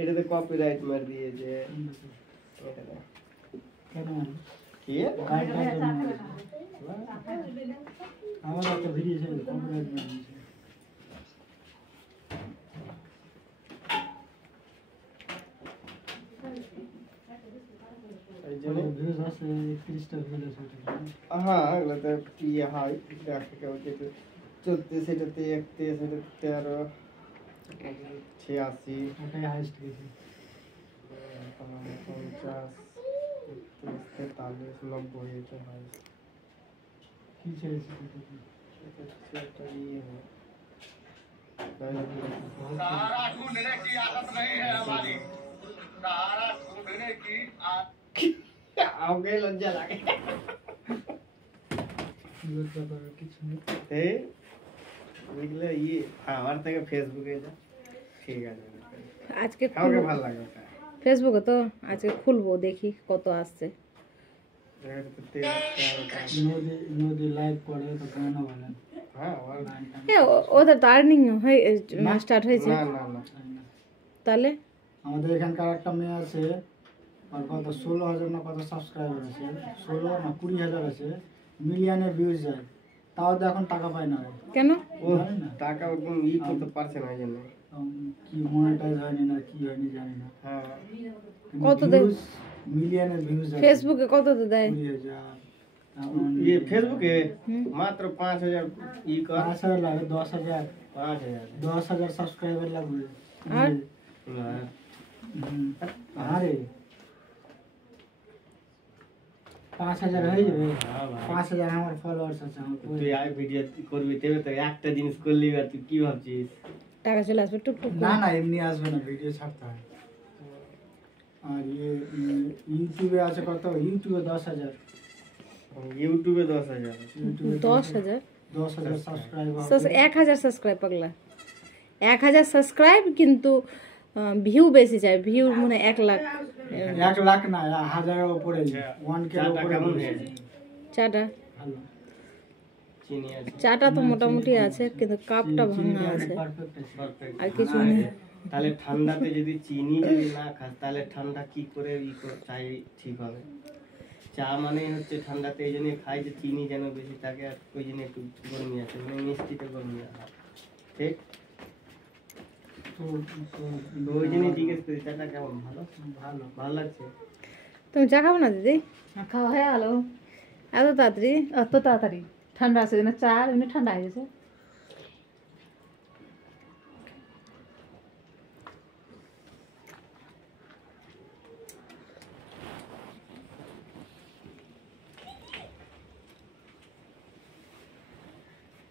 এটাতে কপিরাইট মার দিয়েছে কি আমার একটা ভিডিও ছিল কপিরাইট মার দিয়েছে হ্যাঁ এগুলোতে ইয়ে হয় চলতে সেটাতে 31 13 86 ওটাই হাইস্ট গেছে 50 43 90 এটা হয় কি চাইছে একটা ইয়ে হয় सहारा ढूंढने की आदत नहीं है हमारी सहारा ढूंढने की আমাকে লজ্জা লাগে কিছু নেই এই বুঝলে ইয়ে আমার থেকে ফেসবুকে যা ঠিক আছে আজকে আমাকে ভালো লাগে ওটা ফেসবুকে তো আজকে খুলবো দেখি কত আসছে নদী লাইভ করে তো কেন বলেন হ্যাঁ ওদের তো আর্নিং হয়ে স্টার্ট হয়েছে না না না তাহলে আমাদের এখানকার একটা মেয়ে আছে আর কত 16,000 না কত সাবস্ক্রাইবার আছে 16 না 20,000 আছে মিলিয়নে ভিউজ যায় তাও তো এখন টাকা পায় না কেন ও টাকা একদম ই করতে পারছে না এই জন্য কি মনিটাইজ হয়নি না কি হয়নি জানি না হ্যাঁ কত দেয় মিলিয়নে ভিউজ যায় ফেসবুকে কত দেয় 20,000 ये फेसबुक है मात्र 5000 ई कर 5,000 লাগে 10,000 5000 সাবস্ক্রাইবার লাগবে আর আরে 5,000 হয়ে যাবে 5,000 আমার ফলোয়ার্স আছে তুই আই ভিডিও করবি তবে তো একটা জিনিস করলি আর তুই কি ভাবছিস টাকা চলে আসবে টুকটুক না না এমনি আসবে না ভিডিও ছাড়তে হয় আর ইউটিউবে আছে কত ইউটিউবে 10,000 ইউটিউবে 10000 10,000 10,000 সাবস্ক্রাইবার 1,000 সাবস্ক্রাইব পাগলা 1,000 সাবস্ক্রাইব কিন্তু ভিউ বেশি চাই ভিউ মানে 1 লাখ 1 লাখ না 1,000 এর উপরে 1k এর উপরে কেমন হয়েছে চাটা ভালো চিনি আছে চাটা তো মোটামুটি আছে কিন্তু কাপটা ভাঙা আছে পারফেক্ট আছে পারফেক্ট আর কিছু নেই তাহলে ঠান্ডাতে যদি চিনি যদি না খাস তাহলে ঠান্ডা কি করে চাই ঠিক হবে চা মানে হচ্ছে ঠান্ডাতে এই জন্য খাই যে চিনি যেন বেশি থাকে আর ওই জন্য একটু গরমি আছে মানে মিষ্টিতে গরমি আছে ঠিক তো ওই জন্য জিজ্ঞেস করি চাটা কেমন ভালো ভালো ভালো লাগছে তুমি চা খাবো না দিদি খাওয়া হয়ে গেল এত তাড়াতাড়ি এত তাড়াতাড়ি ঠান্ডা আছে না চা এমনি ঠান্ডা হয়ে গেছে